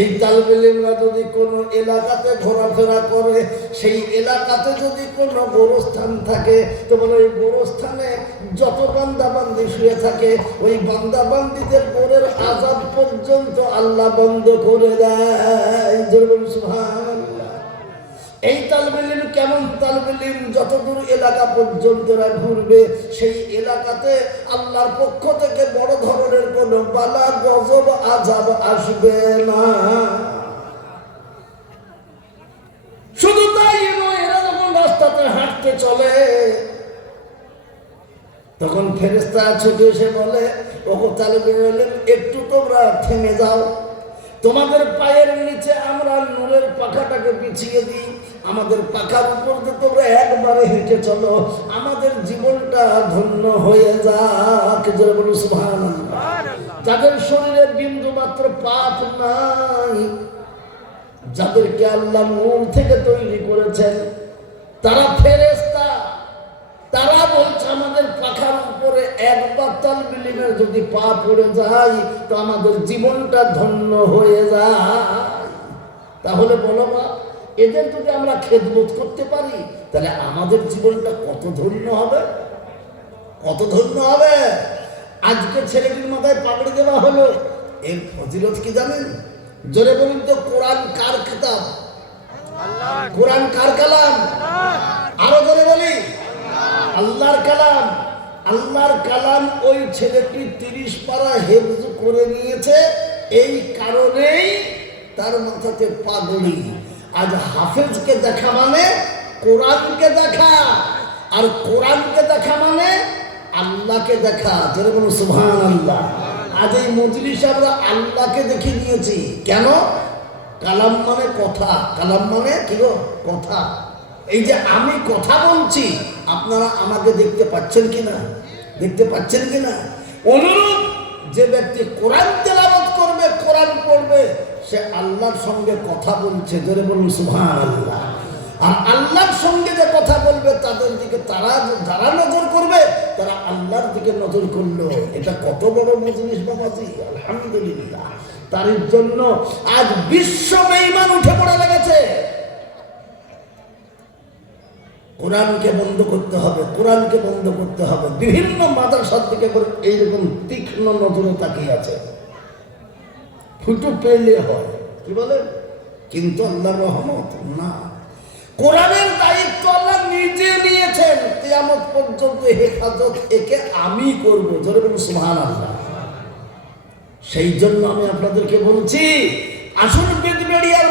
এই তালেবে ইলমরা যদি কোনো এলাকাতে ঘোরাফেরা করে, সেই এলাকাতে যদি কোনো গোরস্থান থাকে, তো বলে ওই গোরস্থানে যত বান্দাবান্দি শুয়ে থাকে, ওই বান্দাবান্দিদের গোরের আযাব পর্যন্ত আল্লাহ বন্ধ করে দেয়। সুবহানাল্লাহ। এই তালেবে ইলম কেমন তালেবে ইলম? যতদূর এলাকা পর্যন্ত ঘুরবে, সেই এলাকাতে আল্লাহর পক্ষ থেকে বড় ধরনের কোনো বালা গজব আযাব আসবে না। শুধু তাই নয়, এরা যখন রাস্তাতে হাঁটতে চলে, তখন ফেরেশতা ছুটে এসে বলে, ওগো তালেবে ইলম, একটু তোমরা থেমে যাও। তোমাদের পায়ের নিচে আমরা নূরের পাখাটাকে বিছিয়ে দিই, আমাদের পাখার উপর দিয়ে তোমরা একবারে হেঁটে চলো, আমাদের জীবনটা ধন্য হয়ে যাক। সুবহানাল্লাহ। যাদের শরীরে বিন্দু মাত্র পাপ নাই, যাদেরকে আল্লাহ নূর থেকে তৈরি করেছেন, তারা ফেরেশতা, তারা বলছে আমাদের পাখার উপরে একবার তালেবে ইলমের যদি পা পড়ে যায়, তো আমাদের জীবনটা ধন্য হয়ে যায়। তাহলে বলো বাপ, এদের যদি আমরা খেদমত করতে পারি, তাহলে আমাদের জীবনটা কত ধন্য হবে, কত ধন্য হবে। আজকে ছেলেটির মাথায় পাগড়ি দেওয়া হলো, এর ফজিলত কি জানেন? জোরে বলুন তো, কোরআন কার কিতাব? কোরআন কার কালাম? আরো জোরে বলি, আল্লাহর কালাম। আল্লাহর কালাম ওই ছেলেটি 30 পারা হেফজ করে নিয়েছে, এই কারণেই তার মাথাতে পাগড়ি। আজ হাফেজকে দেখা মানে কোরআনকে দেখা, আর কোরআনকে দেখা মানে আল্লাহকে দেখা। যেটা বলুন সুবহানাল্লাহ। আজ এই মজলিসে আমরা আল্লাহকে দেখে নিয়েছি। কেন? কালাম মানে কথা, কালাম মানে কি গো? কথা। এই যে আমি কথা বলছি, আপনারা আমাকে দেখতে পাচ্ছেন কিনা? দেখতে পাচ্ছেন কিনা? অনুরূপ যে ব্যক্তি কোরআন তেলাওয়াত করবে, কোরআন পড়বে, সে আল্লাহর সঙ্গে কথা বলছে। জোরে বলুন সুবহানাল্লাহ। আর আল্লাহর সঙ্গে যে কথা বলবে, তাদের দিকে যারা নজর করবে, তারা আল্লাহর দিকে নজর করলো। এটা কত বড় মজলিস বাবাজি, আলহামদুলিল্লাহ। তার জন্য আজ বিশ্ব বেঈমান উঠে পড়ে লেগেছে। কোরআনকে বন্ধ করতে হবে, কোরআনকে বন্ধ করতে হবে। বিভিন্ন মাদ্রাসার দিকে করে এইরকম তীক্ষ্ণ নজরে তাকিয়ে আছে। ফুটো পেলে হয়, কি বলেন? কিন্তু আল্লাহর রহমত না। কোরআনের দায়িত্ব আল্লাহ নিজে নিয়েছেন, কিয়ামত পর্যন্ত হেফাজত একে আমি করব। জোরে বলুন সুবহানাল্লাহ। সেই জন্য আমি আপনাদেরকে বলছি, আসুন বেদবেড়িয়ার